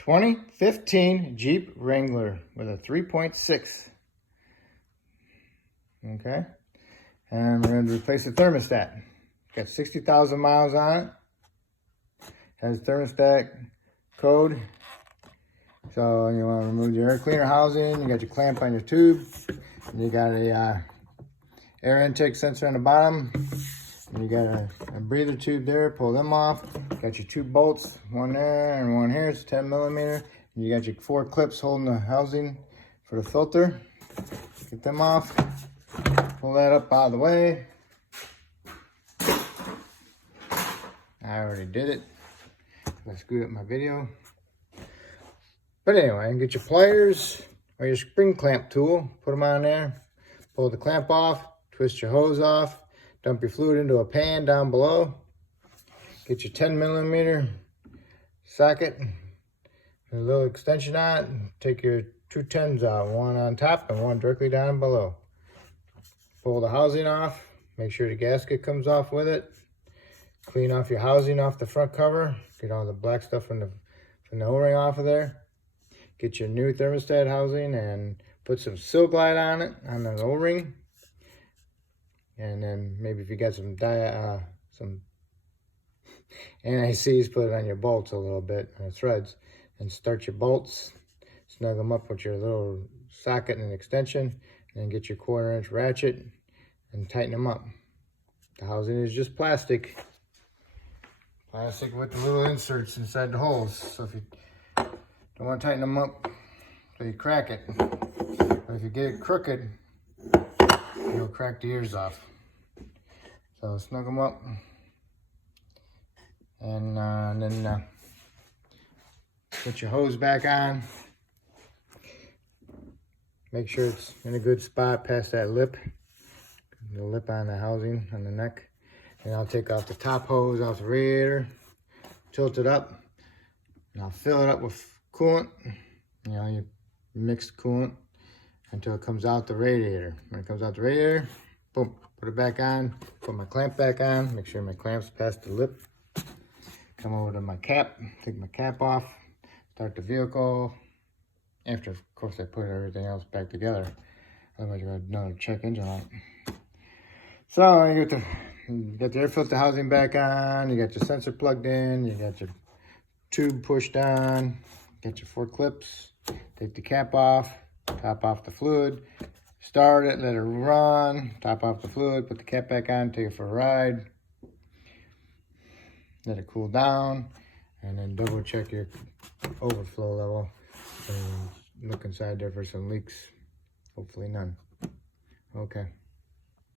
2015 Jeep Wrangler with a 3.6. Okay. And we're going to replace the thermostat. Got 60,000 miles on it. Has thermostat code. So you want to remove your air cleaner housing. You got your clamp on your tube. And you got a air intake sensor on the bottom. And you got a breather tube there. Pull them off. Got your two bolts, one there and one here. It's 10 millimeter. And you got your 4 clips holding the housing for the filter. Get them off. Pull that up out of the way. I already did it. I screwed up my video. But anyway, get your pliers or your spring clamp tool. Put them on there. Pull the clamp off. Twist your hose off. Dump your fluid into a pan down below. Get your 10 millimeter socket. A little extension on it. Take your 2 10s out. One on top and one directly down below. Pull the housing off. Make sure the gasket comes off with it. Clean off your housing off the front cover. Get all the black stuff from the O-ring off of there. Get your new thermostat housing and put some Sil Glide on it, on the O-ring. And then maybe if you got some anti-seize, put it on your bolts a little bit, on the threads. And start your bolts. Snug them up with your little socket and extension. And then get your 1/4 inch ratchet and tighten them up. The housing is just plastic. Plastic with the little inserts inside the holes. So if you don't want to tighten them up, so you crack it. But if you get it crooked, you'll crack the ears off. So snug them up. And then put your hose back on. Make sure it's in a good spot past that lip. The lip on the housing, on the neck. And I'll take off the top hose off the radiator. Tilt it up. And I'll fill it up with coolant. You know, your mixed coolant. Until it comes out the radiator. When it comes out the radiator, boom, put it back on. Put my clamp back on. Make sure my clamp's past the lip. Come over to my cap. Take my cap off. Start the vehicle. After, of course, I put everything else back together. Otherwise, you're going to another check engine light. So, you got the air filter housing back on. You got your sensor plugged in. You got your tube pushed on. Got your 4 clips. Take the cap off. Top off the fluid. Start it. Let it run. Top off the fluid. Put the cap back on. Take it for a ride. Let it cool down. And then double check your overflow level. And look inside there for some leaks. Hopefully none. Okay.